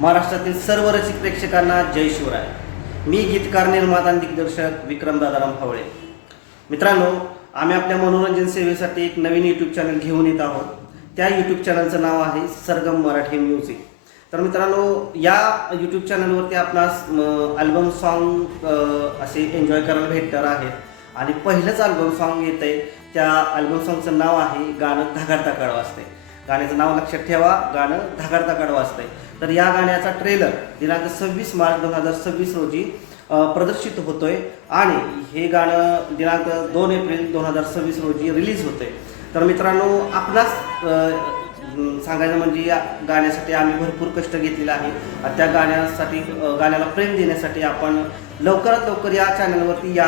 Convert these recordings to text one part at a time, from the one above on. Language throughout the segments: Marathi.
महाराष्ट्रातील सर्व रसिक प्रेक्षकांना जय शिवराय। मी गीतकार, निर्माता आणि दिग्दर्शक विक्रम दादाराम फावळे। मित्रांनो, आम्ही आपल्या मनोरंजन सेवेसाठी एक नवीन यूट्यूब चॅनल घेऊन येत आहोत। त्या यूट्यूब चॅनलचं नाव आहे सरगम मराठी म्युझिक। तर मित्रांनो, या यूट्यूब चॅनलवरती आपणास अल्बम सॉन्ग असे एन्जॉय करायला भेटणार आहेत आणि पहिलंच अल्बम सॉन्ग येतं आहे। त्या अल्बम सॉन्गचं नाव आहे गाणं धागाडता काळ वाजतंय। गाण्याचं नाव लक्षात ठेवा, गाणं धागाडता काळ वाजतंय। तर या गाण्याचा ट्रेलर दिनांक 26 मार्च 2026 रोजी प्रदर्शित होतोय आणि हे गाणं दिनांक 2 एप्रिल 2026 रोजी रिलीज होतंय। तर मित्रांनो, आपणास सांगायचं म्हणजे या गाण्यासाठी आम्ही भरपूर कष्ट घेतलेले आहे आणि त्या गाण्याला प्रेम देण्यासाठी आपण लवकरात लवकर या चॅनलवरती या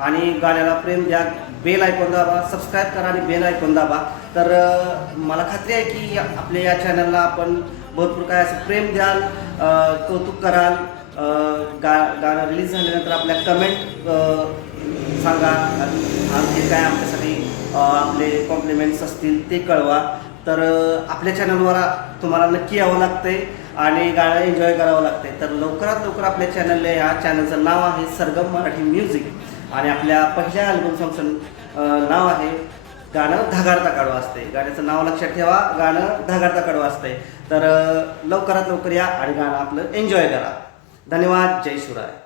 आणि गाण्याला प्रेम द्या। बेल आयकॉन दाबा, सबस्क्राईब करा आणि बेल आयकॉन दाबा। तर मला खात्री आहे की आपल्या या चॅनलला आपण भरपूर काय असं प्रेम द्याल, कौतुक कराल। गाणं रिलीज झाल्यानंतर आपल्या कमेंट सांगा, आणखी काय आमच्यासाठी आपले कॉम्प्लिमेंट्स असतील ते कळवा। तर आपल्या चॅनलवर तुम्हाला नक्की यावं लागतंय आणि गाणं एन्जॉय करावं लागतंय। तर लवकरात लवकर आपल्या चॅनलला या। चॅनलचं नाव आहे सरगम मराठी म्युझिक आणि आपल्या पहिल्या अल्बम सॉन्गचं नाव आहे गाणं धागाडता काळ वाजतंय। गाण्याचं नाव लक्षात ठेवा, गाणं धागाडता काळ वाजतंय। तर लवकरात लवकर या आणि गाणं आपलं एन्जॉय करा। धन्यवाद। जय शिवराय।